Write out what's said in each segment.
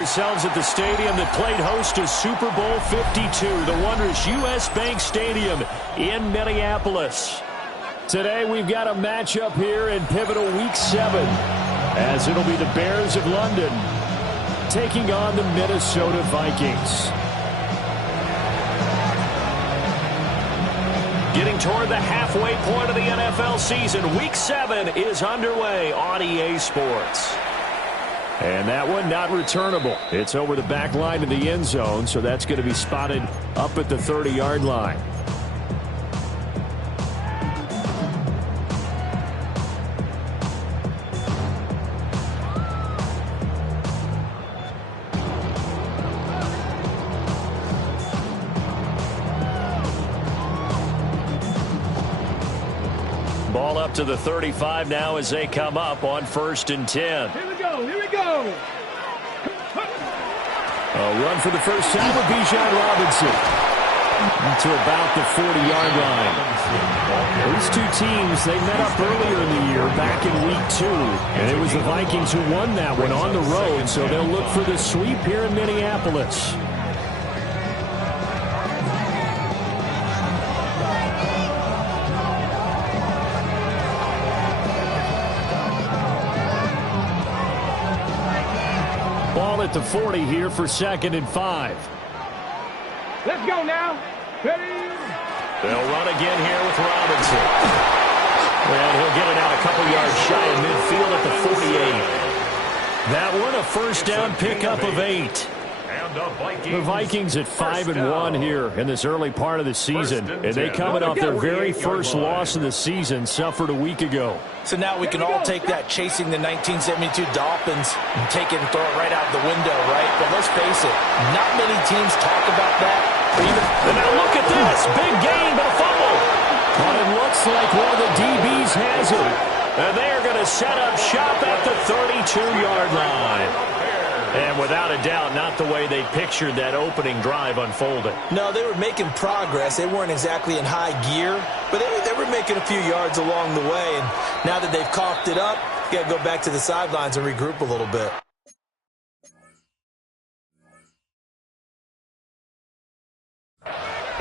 Ourselves at the stadium that played host to Super Bowl 52, the wondrous U.S. Bank Stadium in Minneapolis. Today we've got a matchup here in pivotal Week 7, as it'll be the Bears of London taking on the Minnesota Vikings. Getting toward the halfway point of the NFL season, Week 7 is underway on EA Sports. And that one not returnable. It's over the back line of the end zone, so that's going to be spotted up at the 30-yard line. Ball up to the 35 now as they come up on 1st and 10. Here we go, here we go. A run for the first time with Bijan Robinson to about the 40-yard line. These two teams, they met up earlier in the year back in Week 2. And it was the Vikings who won that one on the road, so they'll look for the sweep here in Minneapolis. At the 40 here for 2nd and 5. Let's go now. Ready? They'll run again here with Robinson. And he'll get it out a couple yards shy of midfield at the 48. That one a first down pickup of 8. The Vikings at 5-1 here in this early part of the season. And they coming off their very first loss of the season, suffered a week ago. So now we can all take that chasing the 1972 Dolphins and take it and throw it right out the window, right? But let's face it, not many teams talk about that. And now look at this. Big gain, but a fumble. But it looks like one of the DBs has it. And they're going to set up shop at the 32-yard line. And without a doubt, not the way they pictured that opening drive unfolding. No, they were making progress. They weren't exactly in high gear, but they were making a few yards along the way. And now that they've coughed it up, you got to go back to the sidelines and regroup a little bit.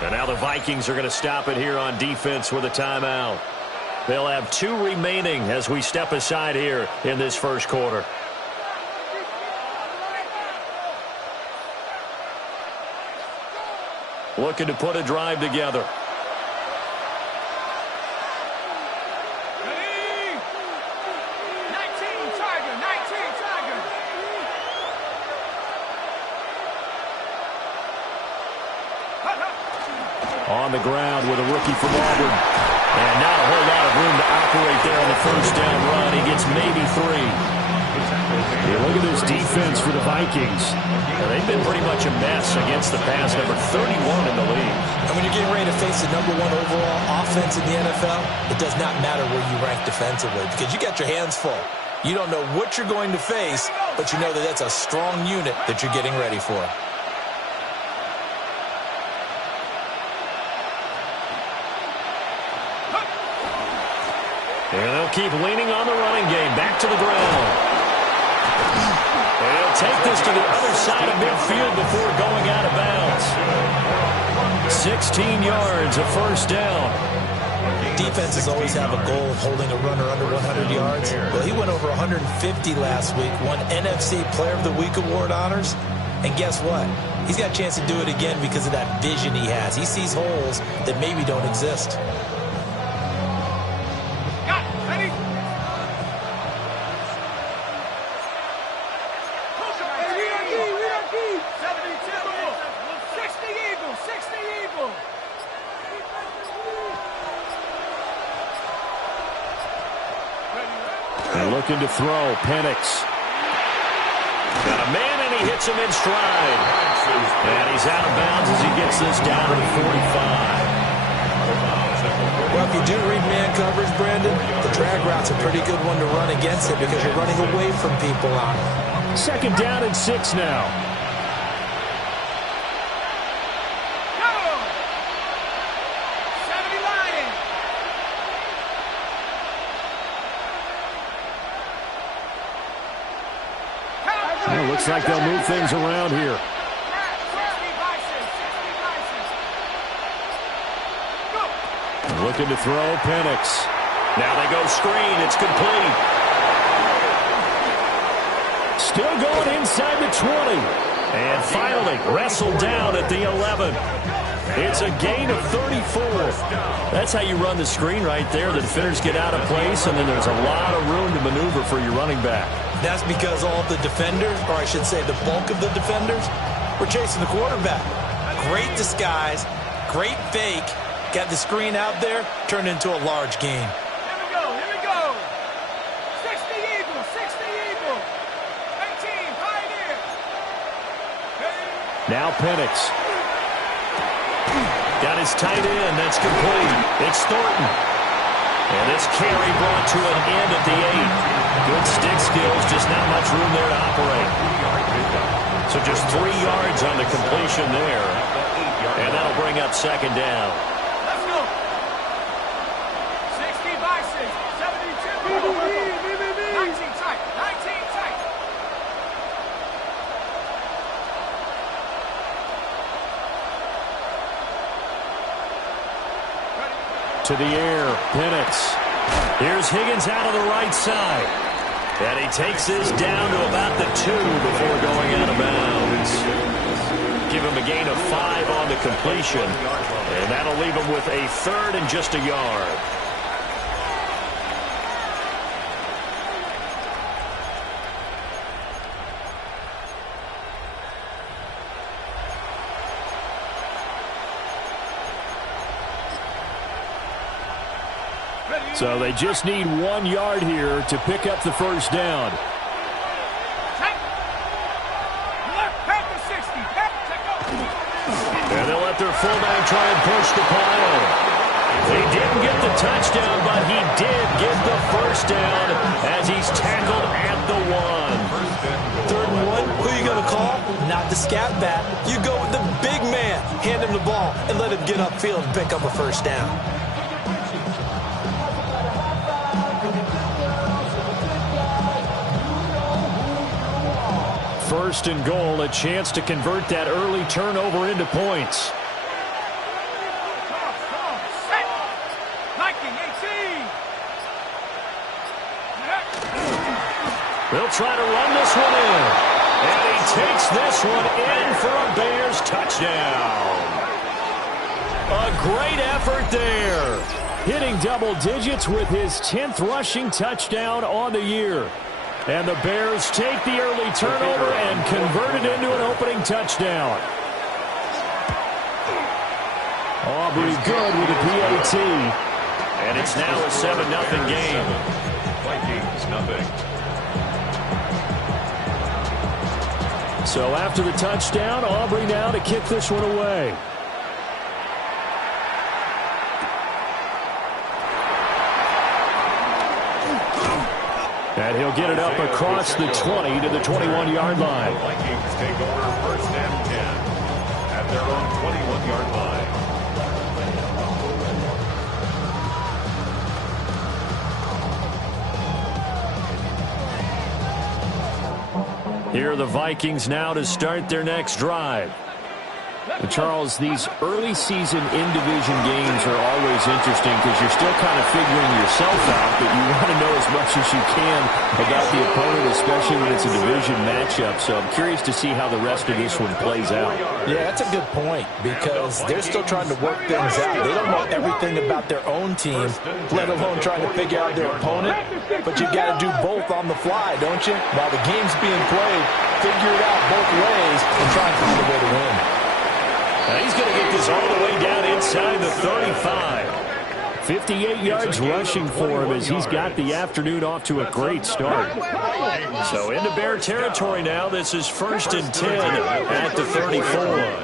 And now the Vikings are going to stop it here on defense with a timeout. They'll have 2 remaining as we step aside here in this first quarter. Looking to put a drive together. Ready? 19 Tiger, 19 Tiger. On the ground with a rookie from Auburn. And not a whole lot of room to operate there on the first down run. He gets maybe 3. Yeah, look at this defense for the Vikings. They've been pretty much a mess against the pass, number 31 in the league. And when you're getting ready to face the #1 overall offense in the NFL, it does not matter where you rank defensively because you got your hands full. You don't know what you're going to face, but you know that that's a strong unit that you're getting ready for. And they'll keep leaning on the running game. Back to the ground. They'll take this to the other side of midfield before going out of bounds. 16 yards, a first down. Defenses always have a goal of holding a runner under 100 yards. Well, he went over 150 last week, won NFC Player of the Week award honors. And guess what? He's got a chance to do it again because of that vision he has. He sees holes that maybe don't exist. And looking to throw, Penix. Got a man, and he hits him in stride. And he's out of bounds as he gets this down to the 45. Well, if you do read man coverage, Brandon, the drag route's a pretty good one to run against it because you're running away from people on it. 2nd down and 6 now. looks like they'll move things around here. Looking to throw, Penix. Now they go screen. It's complete. Still going inside the 20. And finally wrestled down at the 11. It's a gain of 34. That's how you run the screen right there. The defenders get out of place, and then there's a lot of room to maneuver for your running back. That's because all the defenders, or I should say the bulk of the defenders, were chasing the quarterback. Great disguise, great fake. Got the screen out there, turned into a large gain. Here we go. 60 Eagles, 60 Eagles. 18, Pioneer. Now Penix. Got his tight end. That's complete. It's Thornton. And this carry brought to an end at the 8. Good stick skills, just not much room there to operate. So just 3 yards on the completion there. And that'll bring up second down. Let's go. 60 by 6, 72. 19 tight, 19 tight. To the air, Penix. Here's Higgins out of the right side. And he takes this down to about the 2 before going out of bounds. Give him a gain of 5 on the completion. And that'll leave him with a 3rd and just a yard. So they just need 1 yard here to pick up the first down. And they'll let their fullback try and push the pile. He didn't get the touchdown, but he did get the first down as he's tackled at the 1. 3rd and 1, who are you going to call? Not the scat back. You go with the big man. Hand him the ball and let him get upfield and pick up a first down. First and goal, a chance to convert that early turnover into points. They'll try to run this one in. And he takes this one in for a Bears touchdown. A great effort there. Hitting double digits with his 10th rushing touchdown on the year. And the Bears take the early turnover and convert it into an opening touchdown. Aubrey good with a PAT. And it's now a 7-0 game. Vikings nothing. So after the touchdown, Aubrey now to kick this one away. And he'll get it up across the 20 to the 21-yard line. Vikings take over 1st and 10 at their own 21-yard line. Here are the Vikings now to start their next drive. Charles, these early season in-division games are always interesting because you're still kind of figuring yourself out, but you want to know as much as you can about the opponent, especially when it's a division matchup. So I'm curious to see how the rest of this one plays out. Yeah, that's a good point because they're still trying to work things out. They don't know everything about their own team, let alone trying to figure out their opponent. But you've got to do both on the fly, don't you? While the game's being played, figure it out both ways and try and find a way to win. Now he's going to get this all the way down inside the 35. 58 yards rushing for him as he's got the afternoon off to a great start. So into Bear territory now. This is 1st and 10 at the 34.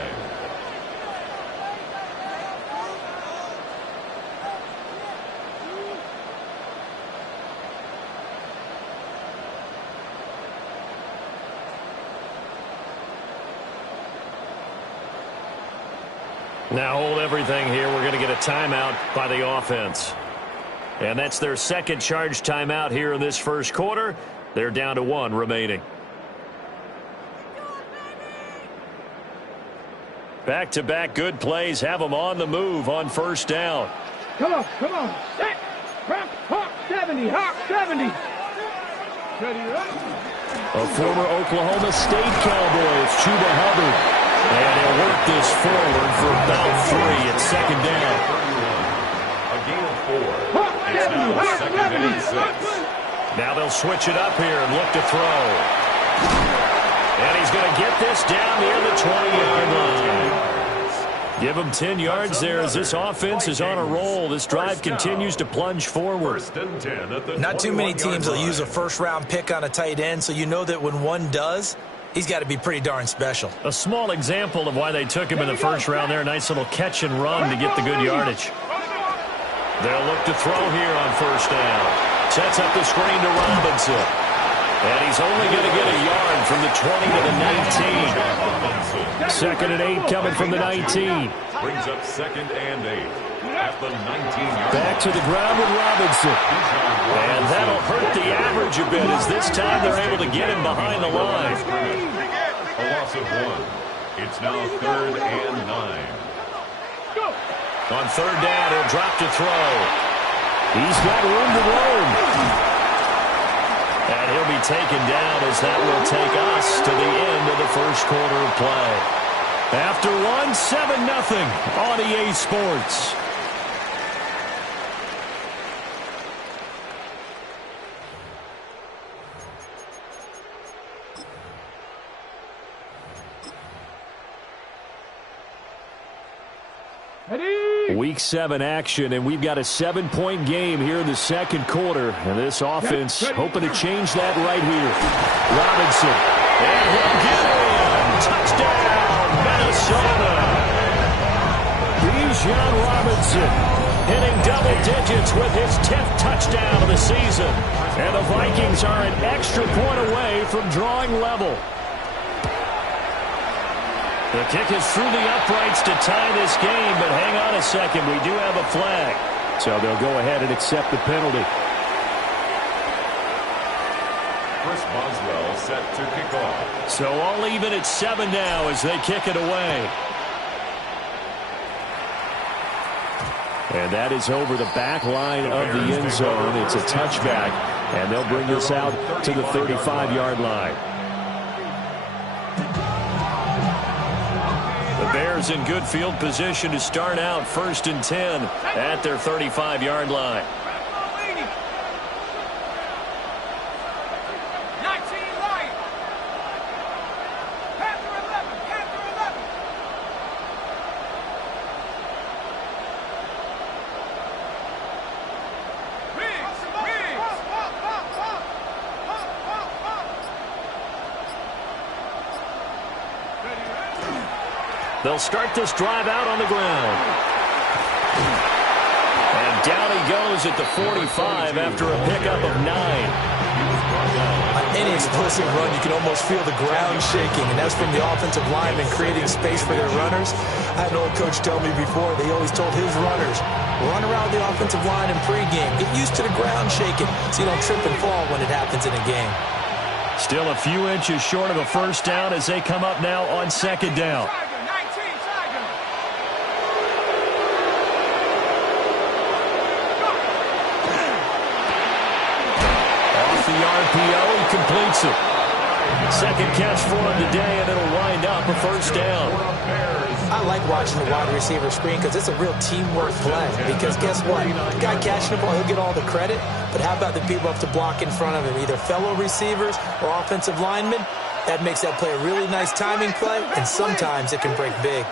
Now hold everything here. We're going to get a timeout by the offense. And that's their second charge timeout here in this first quarter. They're down to 1 remaining. Back-to-back good plays have them on the move on first down. Come on. Set. Rock, Hawk 70. Hawk 70. Ready, up. A former Oklahoma State Cowboy. It's Chuba Hubbard. And he'll work this forward for about 3 at second down. A gain of 4. Hawk 70. Hawk 70. Now they'll switch it up here and look to throw. And he's going to get this down near the 20-yard line. Give him 10 yards there as this offense is on a roll. This drive continues to plunge forward. Not too many teams will use a first-round pick on a tight end, so you know that when one does, he's got to be pretty darn special. A small example of why they took him in the first round there. Nice little catch and run to get the good yardage. They'll look to throw here on first down. Sets up the screen to Robinson. And he's only going to get a yard from the 20 to the 19. Second and 8 coming from the 19. Brings up second and 8 at the 19-yard. Back to the ground with Robinson. And that'll hurt the average a bit as this time they're able to get him behind the line. A loss of 1. It's now third and 9. On third down, he'll drop to throw. He's got room to roam. And he'll be taken down as that will take us to the end of the first quarter of play. After 1, 7-0 on EA Sports. Week 7 action, and we've got a 7-point game here in the second quarter. And this offense hoping to change that right here. Robinson. And he'll get in. Touchdown, Minnesota. Bijan Robinson hitting double digits with his 10th touchdown of the season. And the Vikings are an extra point away from drawing level. The kick is through the uprights to tie this game, but hang on a second. We do have a flag. So they'll go ahead and accept the penalty. Chris Boswell set to kick off. So all even at 7 now as they kick it away. And that is over the back line of the end zone. It's a touchback, and they'll bring this out to the 35-yard line. Bears in good field position to start out first and 10 at their 35-yard line. 19 right. Panther 11. Panther 11. They'll start this drive out on the ground. And down he goes at the 45 after a pickup of 9. On any explosive run, you can almost feel the ground shaking, and that's from the offensive linemen creating space for their runners. I had an old coach tell me before, they always told his runners, run around the offensive line in pregame. Get used to the ground shaking so you don't trip and fall when it happens in a game. Still a few inches short of a first down as they come up now on second down. RPO, he completes it. Second catch for him today, and it'll wind up a first down. I like watching the wide receiver screen because it's a real teamwork play. Because guess what? The guy catching the ball, he'll get all the credit. But how about the people up to block in front of him, either fellow receivers or offensive linemen? That makes that play a really nice timing play, and sometimes it can break big.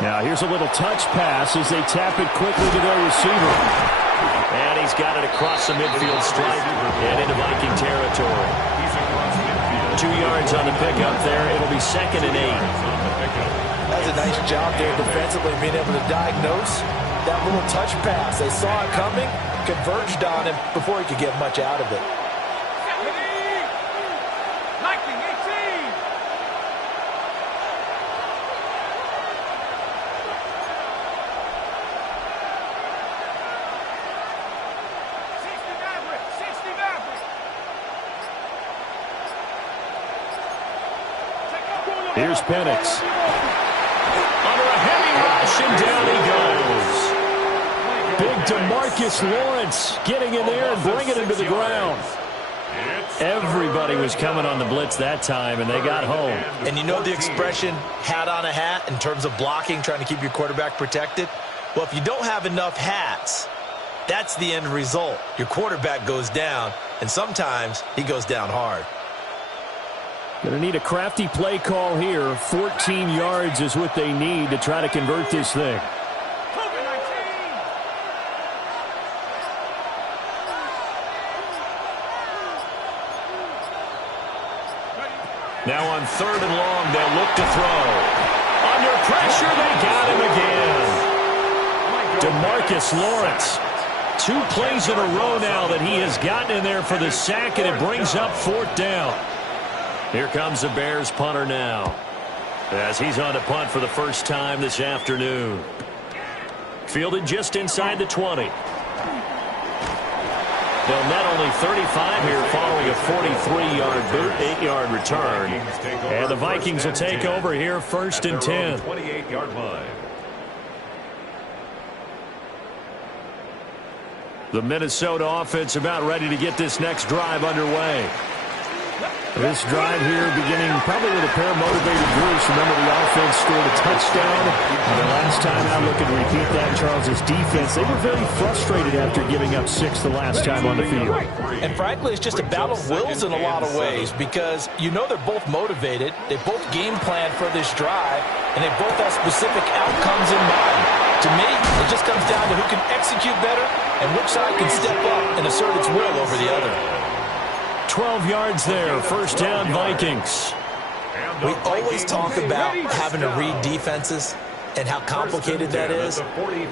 Now here's a little touch pass as they tap it quickly to their receiver. And he's got it across the midfield stripe and into Viking territory. 2 yards on the pickup there. It'll be second and 8. That's a nice job there defensively, being able to diagnose that little touch pass. They saw it coming, converged on him before he could get much out of it. Here's Penix. Under a heavy rush, and down he goes. Big DeMarcus Lawrence getting in there and bringing him to the ground. Everybody was coming on the blitz that time, and they got home. And you know the expression, hat on a hat, in terms of blocking, trying to keep your quarterback protected? Well, if you don't have enough hats, that's the end result. Your quarterback goes down, and sometimes he goes down hard. Going to need a crafty play call here. 14 yards is what they need to try to convert this thing. Now on 3rd and long, they'll look to throw. Under pressure, they got him again. DeMarcus Lawrence. 2 plays in a row now that he has gotten in there for the sack, and it brings up 4th down. Here comes the Bears punter now, as he's on to punt for the first time this afternoon. Fielded just inside the 20. They'll net only 35 here following a 43-yard 8-yard return. And the Vikings will take over here 1st and 10. 28-yard line. The Minnesota offense about ready to get this next drive underway. This drive here beginning probably with a pair of motivated Bruce. Remember, the offense scored a touchdown. And the last time out, look and repeat that, Charles' defense. They were very frustrated after giving up 6 the last time on the field. And frankly, it's just a battle of wills in a lot of ways, because you know they're both motivated. They both game plan for this drive, and they both have specific outcomes in mind. To me, it just comes down to who can execute better and which side can step up and assert its will over the other. 12 yards there. 1st down, Vikings. We always talk about having to read defenses and how complicated that is.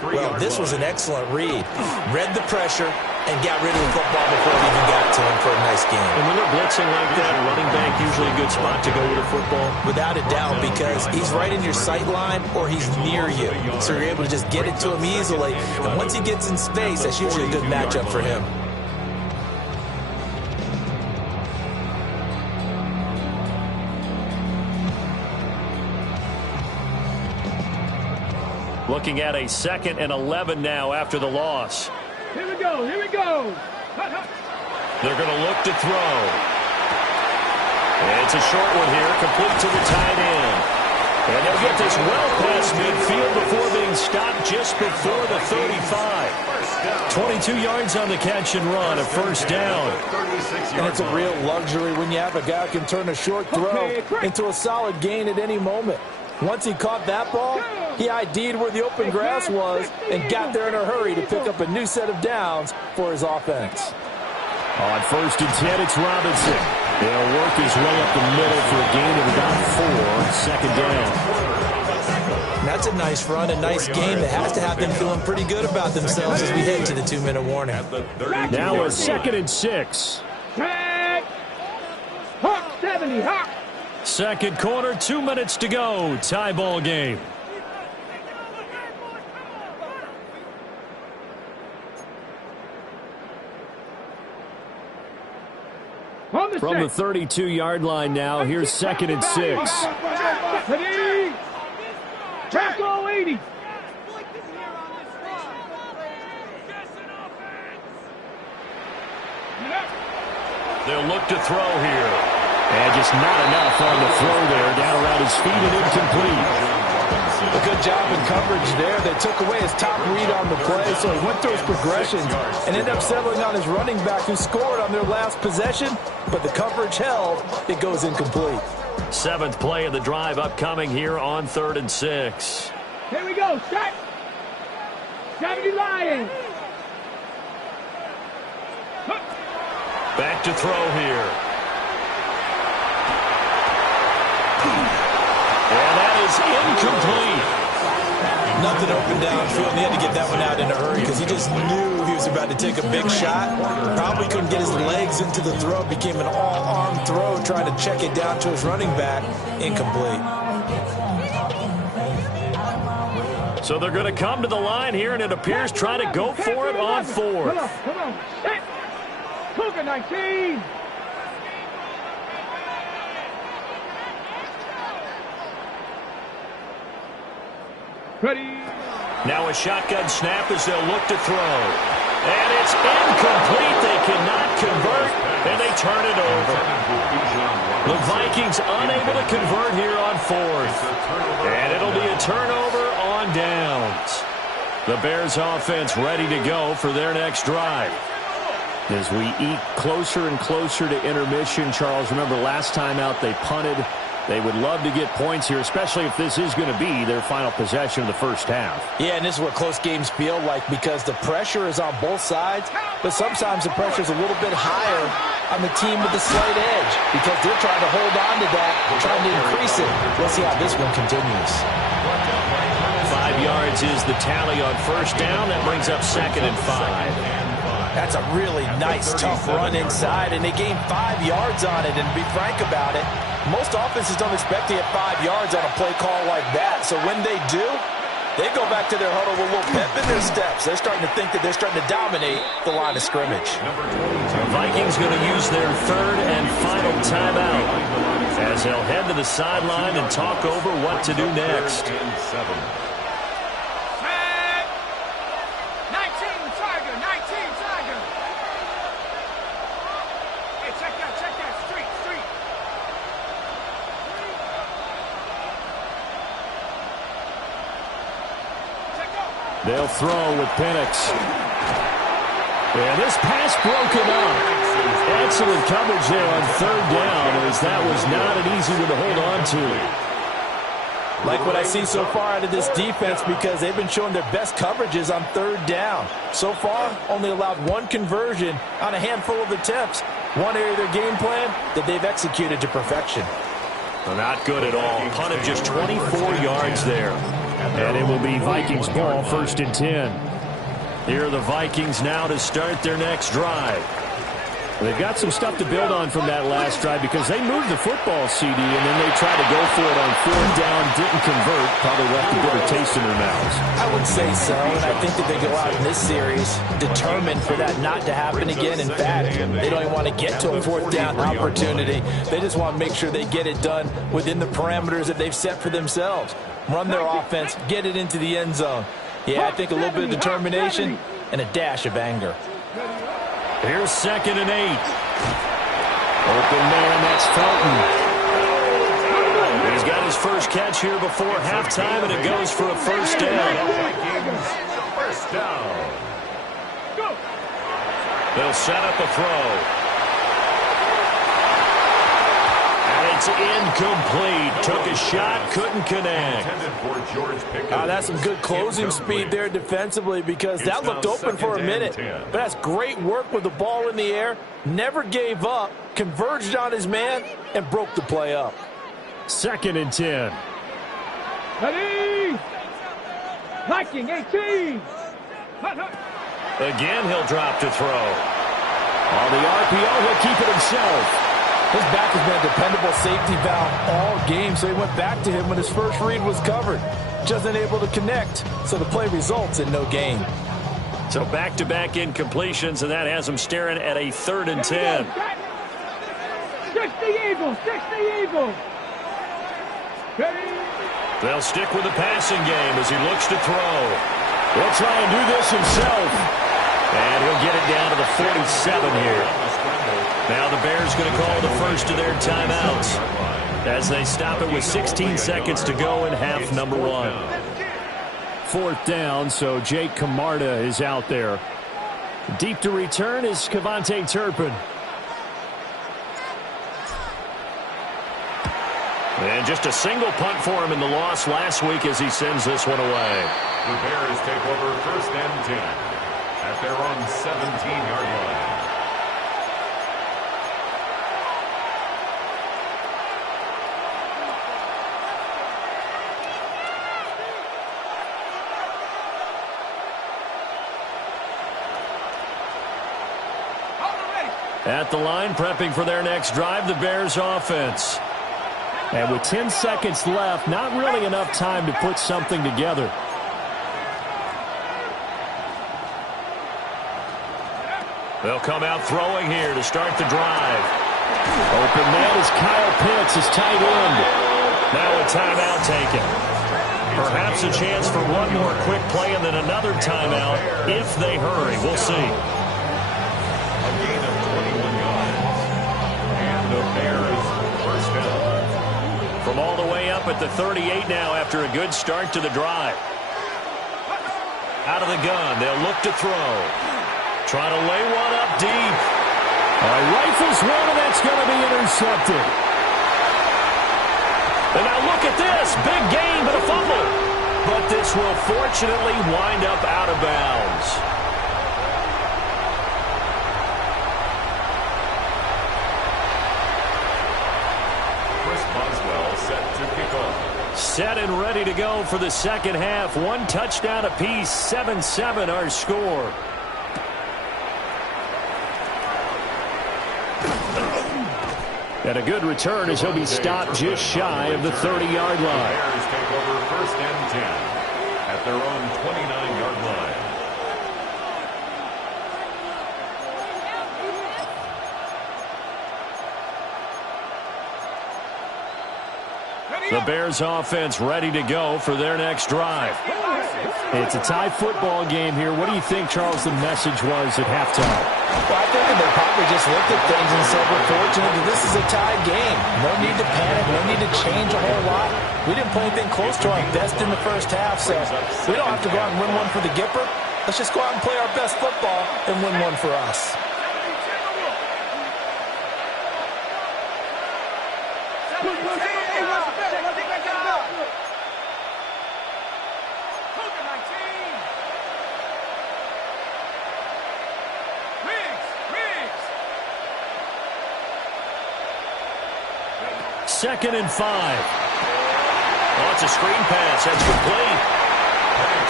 Well, this was an excellent read. Read the pressure and got rid of the football before it even got to him for a nice game. And when they're blitzing like that, running back usually a good spot to go with a football. Without a doubt, because he's right in your sight line or he's near you. So you're able to just get it to him easily. And once he gets in space, that's usually a good matchup for him. Looking at a 2nd and 11 now after the loss. Here we go. Here we go. They're going to look to throw. And it's a short one here, complete to the tight end. And they'll get this well past midfield before being stopped just before the 35. 22 yards on the catch and run, a 1st down. And it's a real luxury when you have a guy who can turn a short throw into a solid gain at any moment. Once he caught that ball, he ID'd where the open grass was and got there in a hurry to pick up a new set of downs for his offense. On 1st and 10, it's Robinson. He'll work his way up the middle for a gain of about 4, 2nd down. That's a nice run, a nice game that has to have them feeling pretty good about themselves as we head to the 2-minute warning. Now a 2nd and 6. Tag. Hawk 70, Hawk. 2nd quarter, 2 minutes to go. Tie ball game. From the 32-yard line now, here's 2nd and 6. Tackle 80. They'll look to throw here. And just not enough on the throw there. Down around his feet and incomplete. A good job in coverage there. They took away his top read on the play, so he went through his progressions and ended up settling on his running back who scored on their last possession, but the coverage held. It goes incomplete. 7th play of the drive upcoming here on 3rd and 6. Here we go. Set. 70 Lions. Back to throw here. And that is incomplete. Nothing open downfield. He had to get that one out in a hurry because he just knew he was about to take a big shot. Probably couldn't get his legs into the throw. Became an all-arm throw trying to check it down to his running back. Incomplete. So they're going to come to the line here, and it appears try to go for it on 4th. Come on. Set. Cougar 19. Ready. Now a shotgun snap as they'll look to throw. And it's incomplete. They cannot convert, and they turn it over. The Vikings unable to convert here on fourth. And it'll be a turnover on downs. The Bears offense ready to go for their next drive. As we eke closer and closer to intermission, Charles, remember last time out they punted. They would love to get points here, especially if this is going to be their final possession of the first half. Yeah, and this is what close games feel like because the pressure is on both sides, but sometimes the pressure is a little bit higher on the team with the slight edge because they're trying to hold on to that, trying to increase it. Let's see how this one continues. 5 yards is the tally on first down. That brings up 2nd and 5. That's a really nice, tough run inside, and they gained 5 yards on it. And to be frank about it, most offenses don't expect to get 5 yards on a play call like that. So when they do, they go back to their huddle with a little pep in their steps. They're starting to think that they're starting to dominate the line of scrimmage. The Vikings going to use their 3rd and final timeout as they'll head to the sideline and talk over what to do next. They'll throw with Penix. And this pass broken up. Excellent coverage there on 3rd down, as that was not an easy one to hold on to. Like what I see so far out of this defense because they've been showing their best coverages on 3rd down. So far, only allowed 1 conversion on a handful of attempts. One area of their game plan that they've executed to perfection. Not good at all. Punted just 24 yards there. And it will be Vikings ball, 1st and 10. Here are the Vikings now to start their next drive. They've got some stuff to build on from that last drive because they moved the football, CD, and then they tried to go for it on 4th down, didn't convert, probably left a bitter taste in their mouths. I would say so, and I think that they go out in this series determined for that not to happen again. In fact, they don't even want to get to a 4th down opportunity. They just want to make sure they get it done within the parameters that they've set for themselves. Run their offense, get it into the end zone. Yeah, I think a little bit of determination and a dash of anger. Here's 2nd and 8. Open man, that's Felton. He's got his first catch here before halftime, and it goes for a 1st down. First down. They'll set up a throw. And it's incomplete. Took a shot, couldn't connect. That's some good closing speed there defensively because that looked open for a minute. But that's great work with the ball in the air. Never gave up, converged on his man, and broke the play up. 2nd and 10. Ready. Viking 18. Again, he'll drop to throw. On the RPO, he'll keep it himself. His back has been a dependable safety valve all game, so he went back to him when his first read was covered. Just unable to connect, so the play results in no gain. So back-to-back incompletions, and that has him staring at a 3rd and 10. 60 Eagles, 60 Eagles. Ready. They'll stick with the passing game as he looks to throw. He'll try and do this himself. And he'll get it down to the 47 here. Now the Bears going to call the first of their timeouts as they stop it with 16 seconds to go in half number 1. 4th down, so Jake Camarda is out there. Deep to return is Kevontae Turpin. And just a single punt for him in the loss last week as he sends this one away. The Bears take over 1st and 10 at their own 17-yard line. At the line, prepping for their next drive, the Bears offense. And with 10 seconds left, not really enough time to put something together. They'll come out throwing here to start the drive. Open man is Kyle Pitts, his tight end. Now a timeout taken. Perhaps a chance for one more quick play and then another timeout if they hurry. We'll see. A gain of 21 yards. And the Bears first down. From all the way up at the 38 now after a good start to the drive. Out of the gun, they'll look to throw. Trying to lay one up deep. Rifles one, and that's going to be intercepted. And now look at this. Big gain, but a fumble. But this will fortunately wind up out of bounds. Chris Boswell set to kick off. Set and ready to go for the second half. One touchdown apiece, 7-7 our score. And a good return as he'll be stopped just shy of the 30-yard line. Bears take over first and 10 at their own 29-yard line. The Bears offense ready to go for their next drive. It's a tie football game here. What do you think, Charles, the message was at halftime? Well, I think they probably just looked at things and said, we're fortunate that this is a tied game. No need to panic. No need to change a whole lot. We didn't play anything close to our best in the first half, so we don't have to go out and win one for the Gipper. Let's just go out and play our best football and win one for us. Second and 5. Oh, it's a screen pass. That's complete.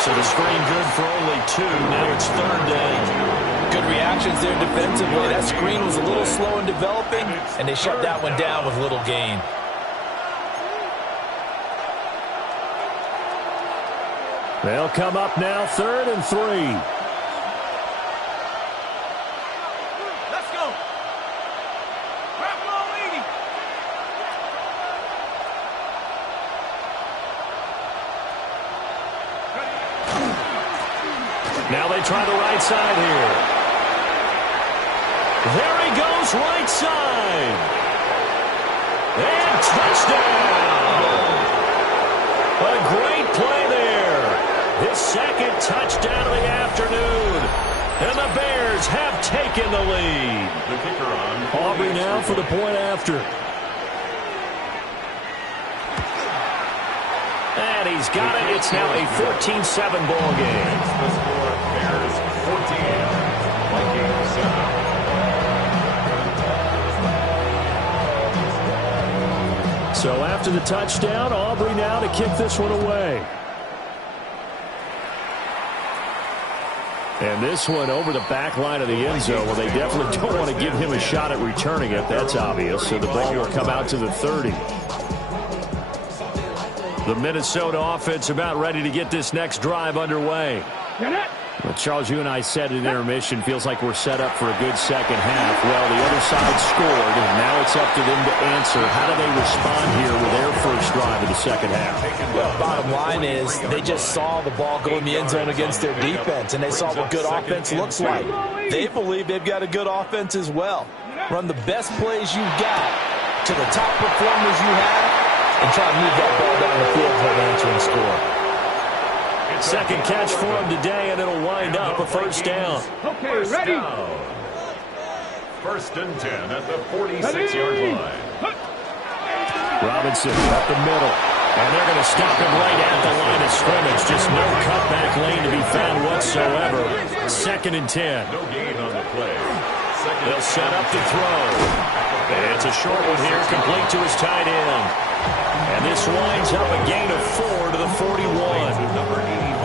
So the screen good for only 2. Now it's third down. Good reactions there defensively. That screen was a little slow in developing, and they shut that one down with little gain. They'll come up now, 3rd and 3. Now they try the right side here. There he goes, right side. And touchdown. A great play there. His second touchdown of the afternoon. And the Bears have taken the lead. The kicker on. Aubrey now for the point after. And he's got it. It's now a 14-7 ball game. The score, Bears 14, Vikings 7. So after the touchdown, Aubrey now to kick this one away. And this one over the back line of the end zone. Well, they definitely don't want to give him a shot at returning it. That's obvious. So the ball will come out to the 30. The Minnesota offense about ready to get this next drive underway. Well, Charles, you and I said at intermission, feels like we're set up for a good second half. Well, the other side scored, and now it's up to them to answer. How do they respond here with their first drive of the second half? Well, bottom line is they just saw the ball go in the end zone against their defense, and they saw what good offense looks like. They believe they've got a good offense as well. Run the best plays you've got to the top performers you have, and try to move that ball down the field for an answering score. Second catch for him today, and it'll wind up a first down. Okay, ready? First and 10 at the 46-yard line. Robinson up the middle. And they're going to stop him right at the line of scrimmage. Just no cutback lane to be found whatsoever. Second and 10. No gain on the play. They'll set up to throw. And it's a short one here, complete to his tight end. And this winds up a gain of 4 to the 41. Number 85.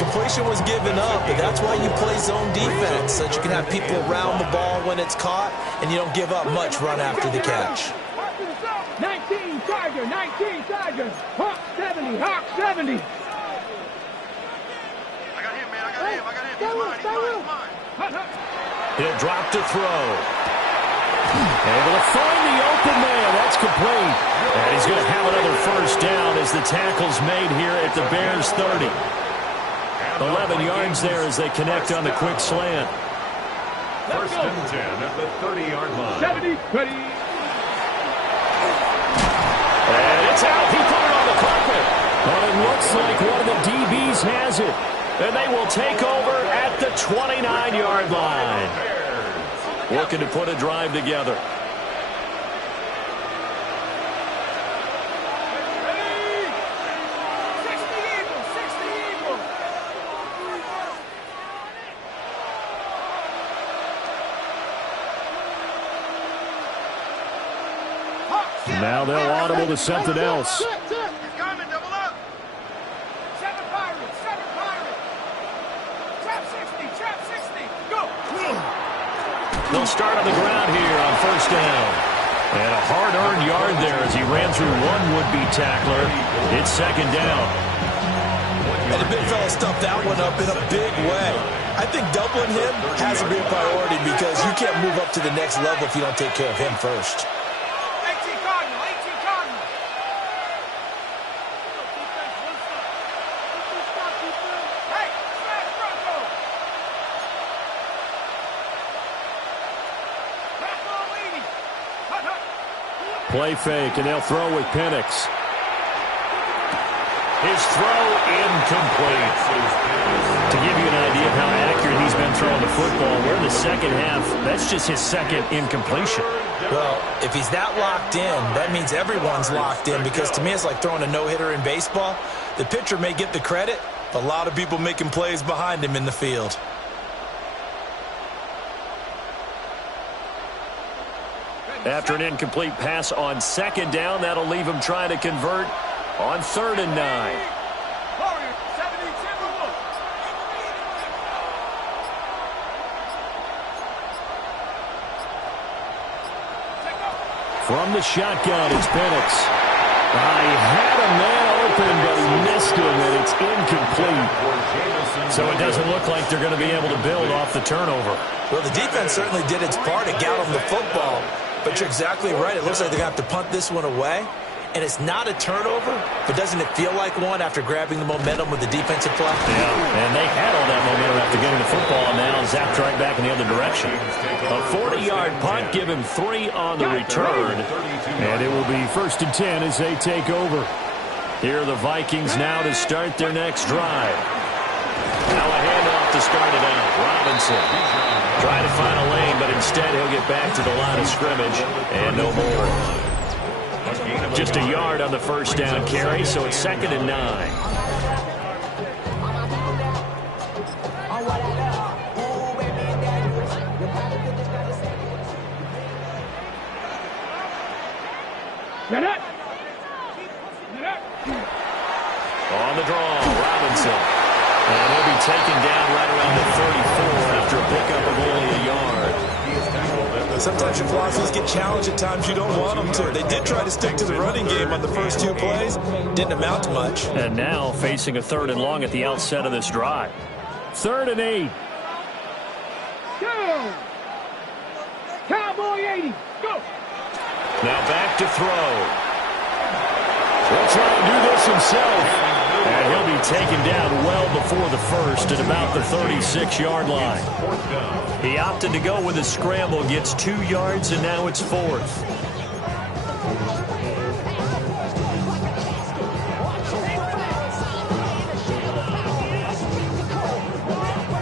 Completion was given up, but that's why you play zone defense, so that you can have people around the ball when it's caught, and you don't give up much run after the catch. 19 Tiger, 19 Tiger. Hawk 70, Hawk 70. I got him, man. I got him. He's mine. He's mine. He'll drop to throw. Able to find the open man. That's complete. And he's going to have another first down as the tackle's made here at the Bears 30. 11 yards there as they connect on the quick slant. First and 10 at the 30-yard line. 70, 30. And it's out. He put it on the carpet. But it looks like one of the DBs has it. And they will take over at the 29-yard line. Looking to put a drive together. Now they'll audible to something else. They'll start on the ground here on first down. And a hard-earned yard there as he ran through one would-be tackler. It's second down. And the big fella stuffed that one up in a big way. I think doubling him has to be a priority because you can't move up to the next level if you don't take care of him first. Play fake, and they'll throw with Penix. His throw incomplete. To give you an idea of how accurate he's been throwing the football, we're in the second half. That's just his second incompletion. Well, if he's that locked in, that means everyone's locked in because to me it's like throwing a no-hitter in baseball. The pitcher may get the credit, but a lot of people making plays behind him in the field. After an incomplete pass on second down, that'll leave him trying to convert on 3rd and 9. From the shotgun, it's Penix. He had a man open, but he missed him, and it's incomplete. So it doesn't look like they're going to be able to build off the turnover. Well, the defense certainly did its part to get him the football. But you're exactly right. It looks like they're going to have to punt this one away. And it's not a turnover, but doesn't it feel like one after grabbing the momentum with the defensive play? Yeah, and they had all that momentum after getting the football, and now zapped right back in the other direction. A 40-yard punt, give him 3 on the return. And it will be 1st and 10 as they take over. Here are the Vikings now to start their next drive. Now a handoff to start it out. Robinson trying to find a lane, but instead he'll get back to the line of scrimmage and no more. Just a yard on the first down carry, so it's 2nd and 9. On the draw, Robinson. And he'll be taken down right around the 34 after a pickup of only a yard. Sometimes your philosophies get challenged at times you don't want them to. They did try to stick to the running game on the first 2 plays. Didn't amount to much. And now facing a 3rd and long at the outset of this drive. 3rd and 8. Go! Cowboy 80. Go! Now back to throw. He'll try and do this himself. And he'll be taken down well before the first at about the 36-yard line. He opted to go with a scramble, gets 2 yards, and now it's 4th.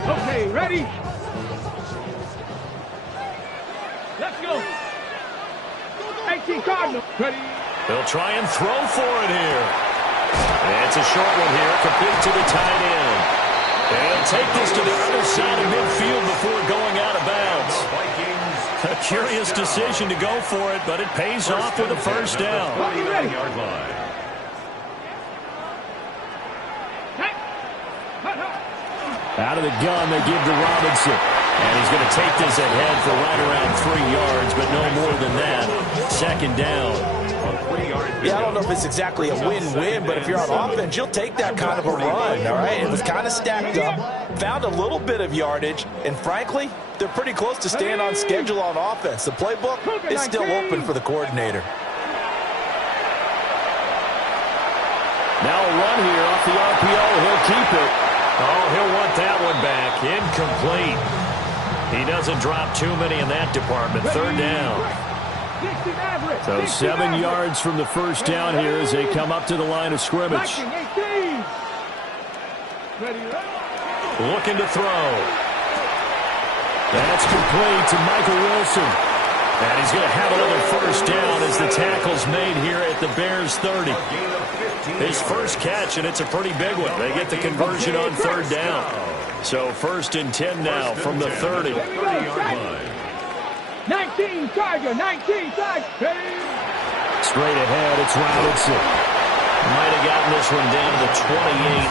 Okay, ready? Let's go. 18 Cardinals. Ready? They'll try and throw for it here. And it's a short one here, complete to the tight end. And he'll take this to the other side of midfield before going out of bounds. A curious decision to go for it, but it pays off with a first down. Out of the gun, they give to Robinson. And he's going to take this ahead for right around 3 yards, but no more than that. 2nd down. Yeah, I don't know if it's exactly a win-win, but if you're on offense, you'll take that kind of a run, all right? It was kind of stacked up, found a little bit of yardage, and frankly, they're pretty close to staying on schedule on offense. The playbook is still open for the coordinator. Now a run here off the RPO. He'll keep it. Oh, he'll want that one back. Incomplete. He doesn't drop too many in that department. Third down. So 7 yards from the first down here as they come up to the line of scrimmage. Looking to throw. That's complete to Michael Wilson. And he's going to have another first down as the tackle's made here at the Bears 30. His first catch, and it's a pretty big one. They get the conversion on third down. So 1st and 10 now from the 30. 19 Tiger, 19 Tiger. Straight ahead, it's Robinson. Might have gotten this one down to the 28,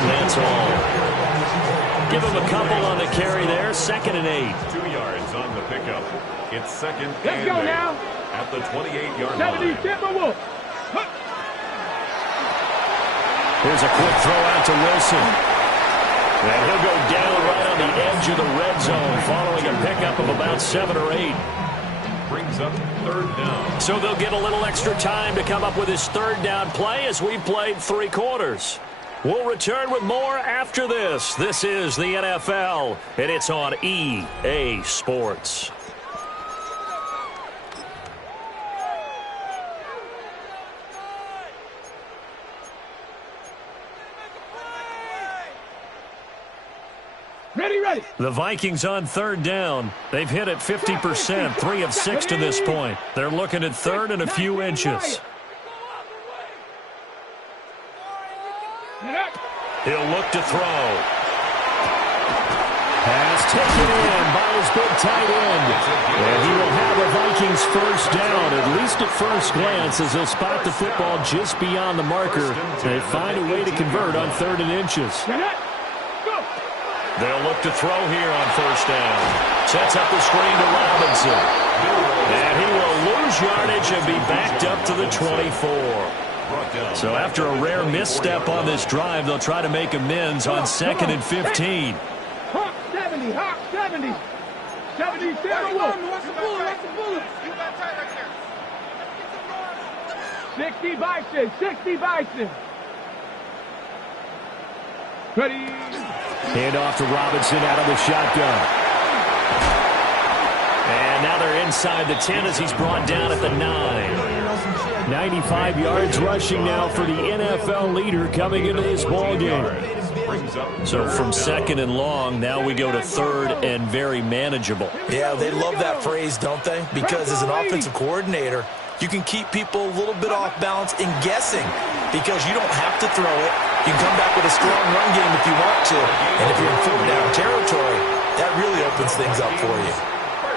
and that's all. Give him a couple on the carry there. 2nd and 8. 2 yards on the pickup. It's 2nd Let's and go 8 now. at the 28-yard 70 line. Timberwolves. Here's a quick throw out to Wilson. And he'll go down right on the edge of the red zone following a pickup of about 7 or 8. Brings up 3rd down. So they'll get a little extra time to come up with his 3rd down play as we've played 3 quarters. We'll return with more after this. This is the NFL, and it's on EA Sports. Ready. The Vikings on 3rd down. They've hit it 50%, 3 of 6 to this point. They're looking at 3rd and a few inches. He'll look to throw. Pass taken in by his big tight end. And he will have a Vikings first down, at least at first glance, as they'll spot the football just beyond the marker. They find a way to convert on 3rd and inches. They'll look to throw here on 1st down. Sets up the screen to Robinson. And he will lose yardage and be backed up to the 24. So after a rare misstep on this drive, they'll try to make amends on 2nd and 15. Hawk 70, Hawk 70. 70 Timberwolves. What's the bullet? 60 Bison, 60 Bison. Ready. Hand off to Robinson out of the shotgun. And now they're inside the 10 as he's brought down at the 9. 95 yards rushing now for the NFL leader coming into this ball game. So from 2nd and long, now we go to 3rd and very manageable. Yeah, they love that phrase, don't they? Because as an offensive coordinator, you can keep people a little bit off balance in guessing because you don't have to throw it. You can come back with a strong run game if you want to. And if you're in 4th down territory, that really opens things up for you.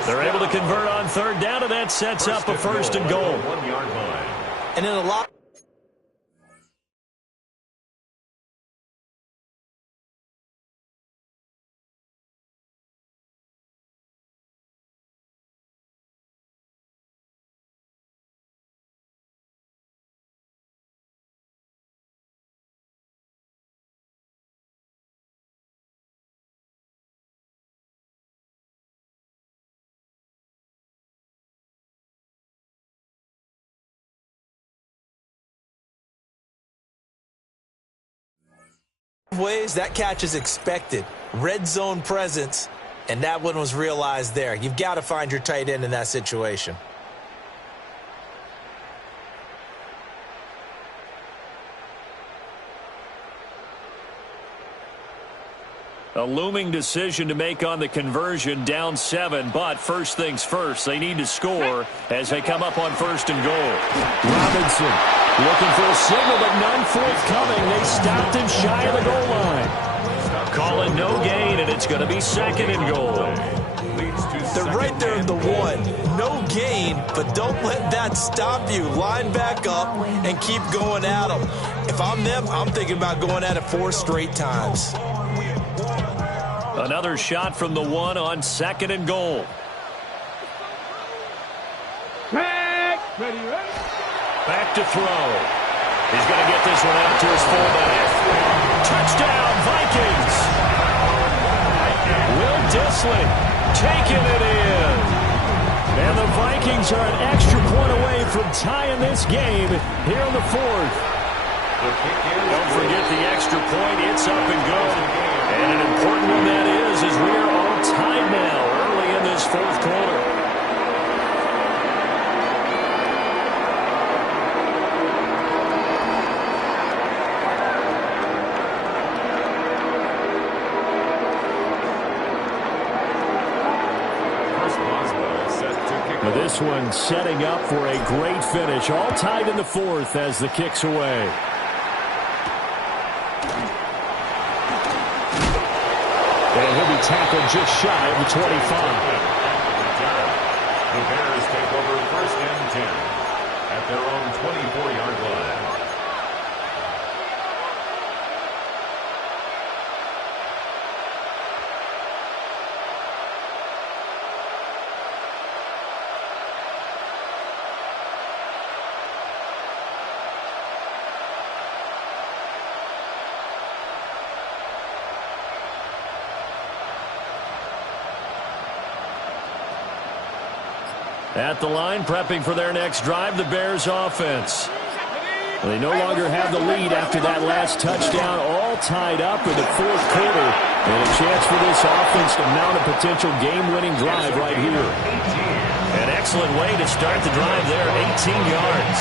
They're able to convert on 3rd down, and that sets up a 1st and goal. 1 yard line. And in a lot of ways, that catch is expected. Red zone presence, and that one was realized there. You've got to find your tight end in that situation. A looming decision to make on the conversion, down 7, but first things first, they need to score as they come up on 1st and goal. Robinson looking for a signal, but none forthcoming. They stopped him shy of the goal line. Calling no gain, and it's going to be 2nd and goal. They're right there in the 1. No gain, but don't let that stop you. Line back up and keep going at them. If I'm them, I'm thinking about going at it 4 straight times. Another shot from the 1 on 2nd and goal. Ready. Back to throw. He's going to get this one out to his fullback. Touchdown, Vikings. Will Dissly taking it in. And the Vikings are an extra point away from tying this game here in the fourth. Don't forget the extra point. It's up and good. And an important one that is, as we are all tied now early in this fourth quarter. This one setting up for a great finish. All tied in the fourth as the kick's away. And he'll be tackled just shy of the 25. The Bears take over first and 10 at their own 24-yard line. At the line, prepping for their next drive, the Bears offense. They no longer have the lead after that last touchdown, all tied up in the fourth quarter. And a chance for this offense to mount a potential game-winning drive right here. An excellent way to start the drive there, 18 yards.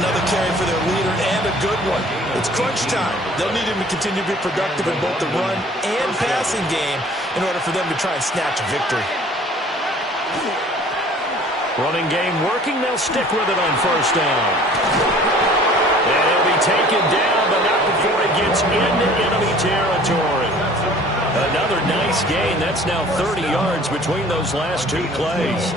Another carry for their leader and a good one. It's crunch time. They'll need him to continue to be productive in both the run and passing game in order for them to try and snatch a victory. Running game working. They'll stick with it on first down. And he'll be taken down, but not before he gets into enemy territory. Another nice gain. That's now 30 yards between those last two plays.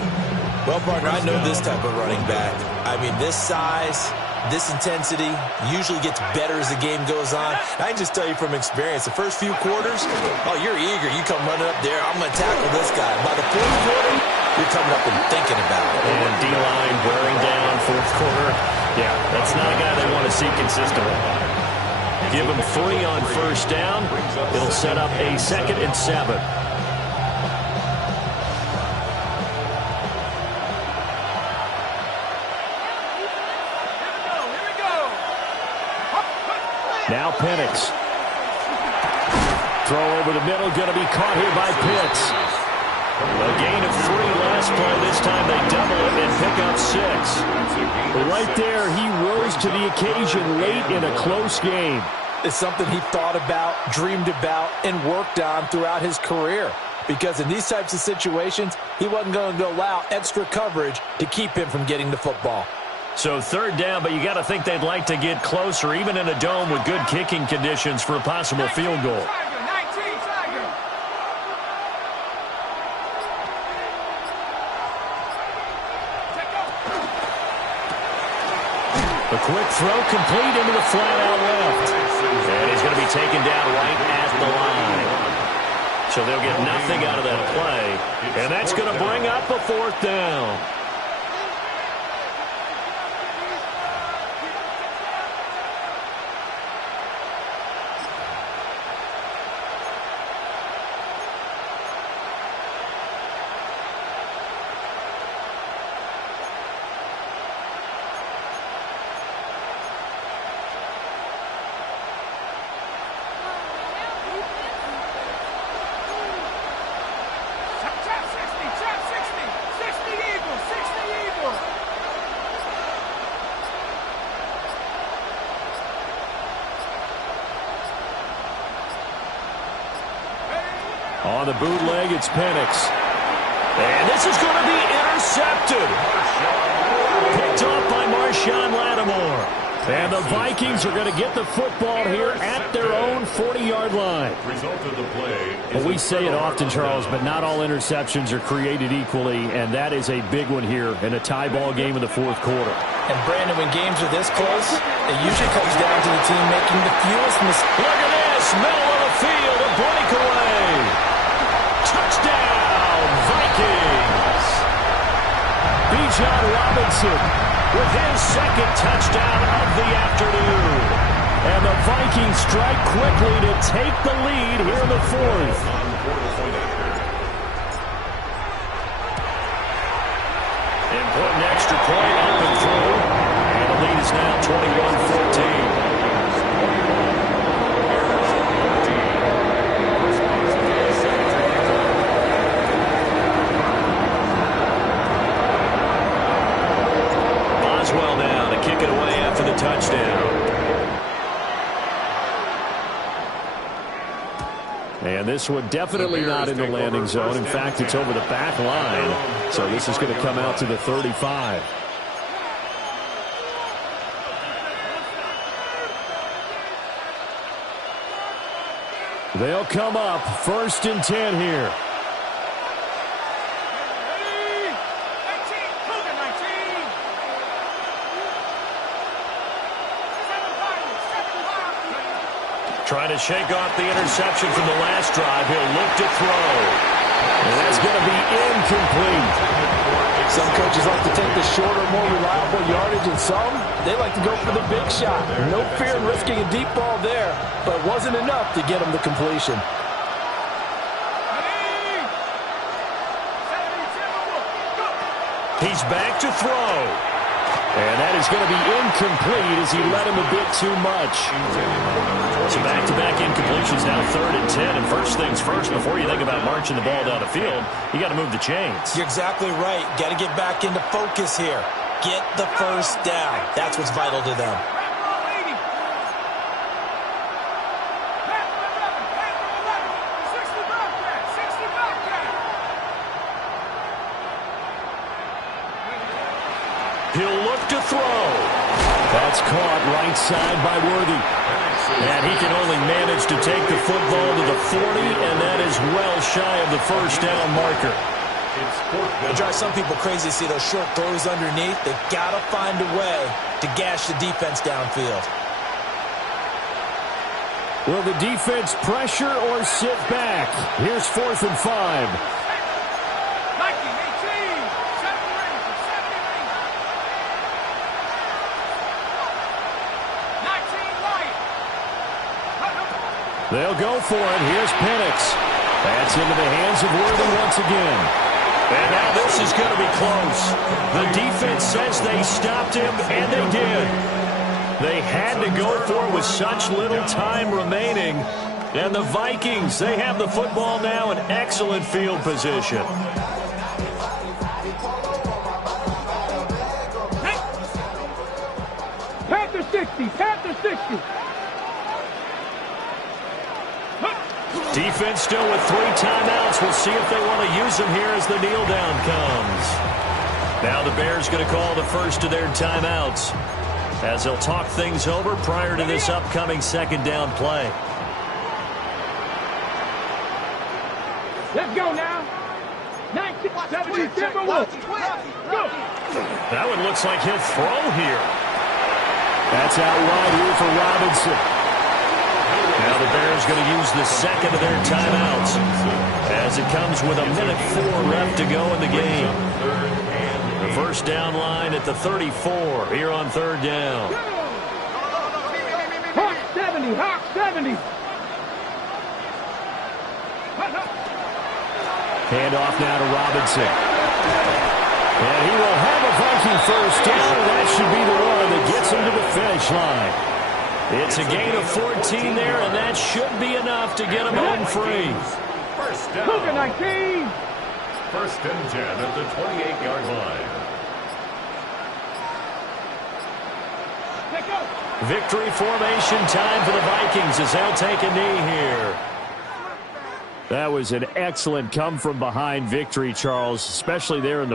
Well, partner, I know this type of running back. I mean, this size, this intensity usually gets better as the game goes on. I can just tell you from experience, the first few quarters, oh, you're eager. You come running up there, I'm going to tackle this guy. By the fourth quarter, you're coming up and thinking about it. And D-line wearing down fourth quarter. Yeah, that's not a guy they want to see consistently. Give him 3 on first down. It'll set up a 2nd and 7. Now Penix. Throw over the middle, going to be caught here by Pitts. A gain of 3 last play. This time they double it and pick up 6. Right there, he rose to the occasion late in a close game. It's something he thought about, dreamed about, and worked on throughout his career. Because in these types of situations, he wasn't going to allow extra coverage to keep him from getting the football. So 3rd down, but you got to think they'd like to get closer, even in a dome with good kicking conditions for a possible field goal. A quick throw complete into the flat out left. And he's going to be taken down right at the line. So they'll get nothing out of that play. And that's going to bring up a 4th down. On the bootleg, it's Penix. And this is going to be intercepted. Picked off by Marshawn Lattimore. And the Vikings are going to get the football here at their own 40-yard line. Result of the play. Well, we say it often, Charles, but not all interceptions are created equally, and that is a big one here in a tie ball game in the fourth quarter. And, Brandon, when games are this close, it usually comes down to the team making the fewest mistakes. Look at this, middle of the field, a breakaway. Touchdown, Vikings. Bijan Robinson with his second touchdown of the afternoon. And the Vikings strike quickly to take the lead here in the fourth. Important extra point up and through. And the lead is now 21-14. Boswell now to kick it away after the touchdown. And this one definitely not in the landing zone. In fact, it's over the back line. So this is going to come out to the 35. They'll come up 1st and 10 here. Trying to shake off the interception from the last drive. He'll look to throw. And that's going to be incomplete. Some coaches like to take the shorter, more reliable yardage, and some, they like to go for the big shot. No fear in risking a deep ball there, but it wasn't enough to get him the completion. He's back to throw. And that is going to be incomplete as he led him a bit too much. So back-to-back incompletions, now 3rd and 10. And first things first, before you think about marching the ball down the field, you got to move the chains. You're exactly right. Got to get back into focus here. Get the first down. That's what's vital to them. He'll look to throw. That's caught right side by Worthy. And he can only manage to take the football to the 40, and that is well shy of the first down marker. It drives some people crazy to see those short throws underneath. They've got to find a way to gash the defense downfield. Will the defense pressure or sit back? Here's 4th and 5. They'll go for it. Here's Penix. That's into the hands of Worthy once again. And now this is going to be close. The defense says they stopped him, and they did. They had to go for it with such little time remaining. And the Vikings, they have the football now in excellent field position. Panther 60, Panther 60. Defense still with 3 timeouts. We'll see if they want to use them here as the kneel down comes. Now the Bears going to call the first of their timeouts as they'll talk things over prior to this upcoming 2nd down play. Let's go now. 1970 Timberwolves. Go. That one looks like he'll throw here. That's out wide here for Robinson. Now the Bears going to use the 2nd of their timeouts as it comes with 1:04 left to go in the game. The first down line at the 34 here on 3rd down. Hawk 70, Hawk 70. Handoff now to Robinson. And he will have a Viking first down, and that should be the one that gets him to the finish line. It's a gain of 14 there, and that should be enough to get him home free. First down. Cougar 19. 1st and 10 at the 28-yard line. Victory formation time for the Vikings as they'll take a knee here. That was an excellent come-from-behind victory, Charles, especially there in the